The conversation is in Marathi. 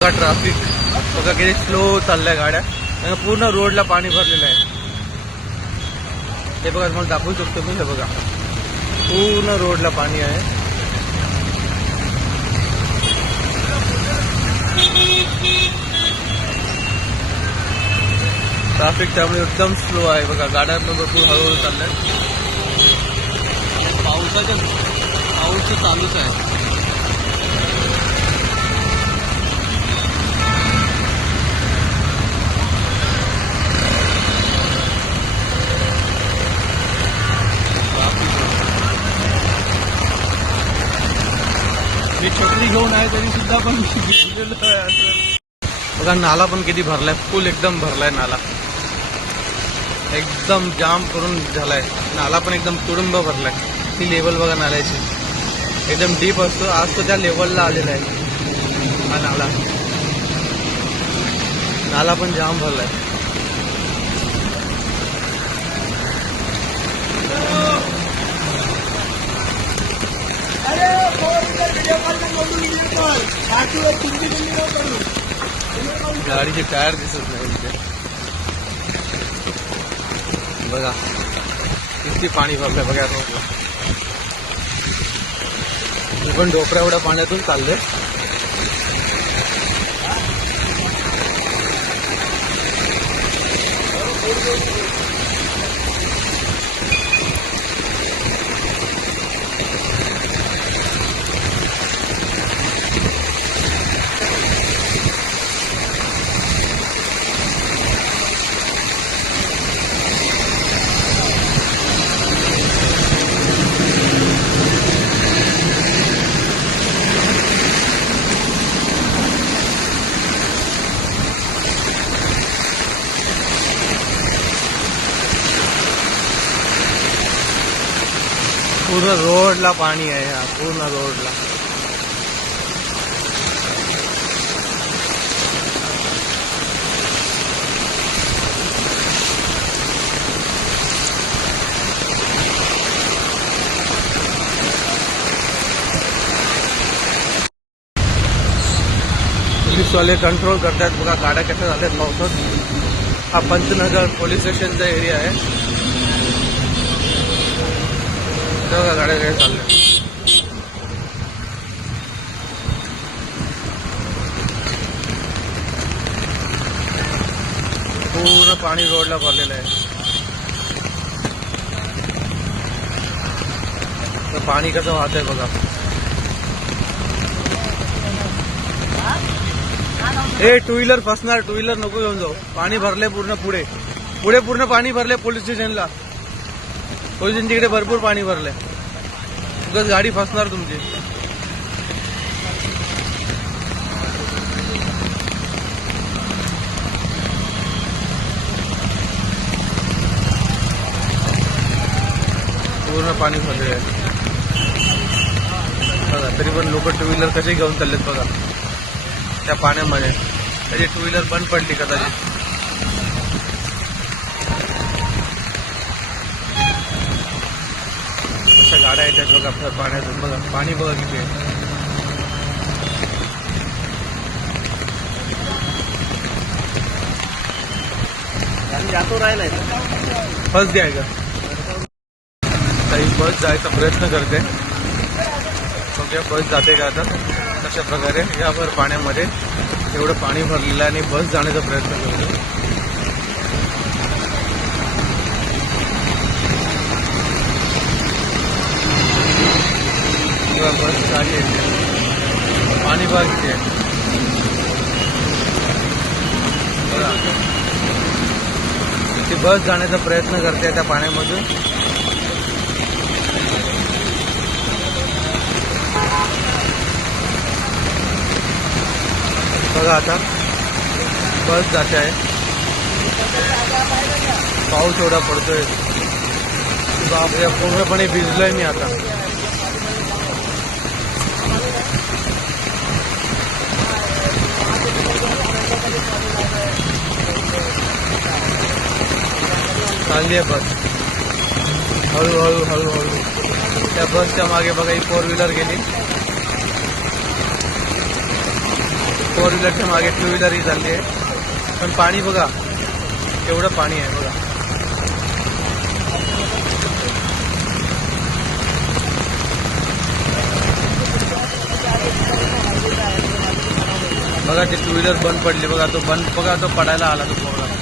ट्रॅफिक बघा किती स्लो चाललंय गाड्या, पूर्ण रोडला पाणी भरलेलं आहे. हे बघा तुम्हाला दाखवू शकतो मी. हे बघा पूर्ण रोडला पाणी आहे. ट्रॅफिक त्यामुळे एकदम स्लो आहे. बघा गाड्या भरपूर हळूहळू चालल्या. पाऊस चालूच आहे. मी छत्री घेऊन आहे तरी सुद्धा पण बघा नाला पण किती भरलाय. फुल एकदम भरलाय नाला, एकदम जाम करून झालाय. नाला पण एकदम तुडुंब भरलाय. ती लेवल बघा नाल्याची एकदम डीप असतो. आज तो त्या लेवलला आलेला आहे हा नाला पण जाम भरलाय. गाडीचे टायर दिसत नाही इथे. बघा किती पाणी भरलंय बघा रोडला. मी पण डोकऱ्या एवढ्या पाण्यातून चालले. पूर्ण रोडला पाणी आहे. हा पूर्ण रोडला. पोलीसवाले कंट्रोल करतात. बघा गाड्या कशा झाल्यात पावसात. हा पंचनगर पोलीस स्टेशनचा एरिया आहे. बघा गाड्या काय चालल्या. पूर्ण पाणी रोडला भरलेलं आहे. तर पाणी कसं वाहत आहे बघा. ए टू व्हीलर फसणार. टू व्हीलर नको घेऊन जाऊ. पाणी भरले पूर्ण. पुढे पूर्ण पाणी भरले. पोलीस स्टेशनला तिकडे भरपूर पाणी भरलंय. उगाच गाडी फसणार तुमची. पूर्ण पाणी भरलेलं आहे बघा. तरी पण लोक टू व्हीलर कसे घेऊन चाललेत बघा त्या पाण्यामध्ये. त्याची टू व्हीलर बंद पडली कदाचित. गाड्या येतात बघा पाण्यातून. बघा पाणी बघा किती आहे. बस द्यायचं. काही बस जायचा प्रयत्न करते. बघूया बस जाते का आता. तशा प्रकारे यावर पाण्यामध्ये एवढं पाणी भरलेलं आहे आणि बस जाण्याचा प्रयत्न करते. बस आली आहे. पाणी बघा किती आहे. बघा ती बस जाण्याचा प्रयत्न करते त्या पाण्यामधून. बघा आता बस जाते आहे. पाऊस एवढा पडतोय. बापरे पूर्णपणे भिजलोय मी आता. चालली आहे बस हळूहळू हळूहळू. त्या बसच्या मागे बघा ही फोर व्हीलर गेली. फोर व्हीलरच्या मागे टू व्हीलर ही चालली आहे. पण पाणी बघा केवढं पाणी आहे बघा. बघा ती टू व्हीलर बंद पडली बघा. तो बंद बघा तो पडायला आला तो पोरगा.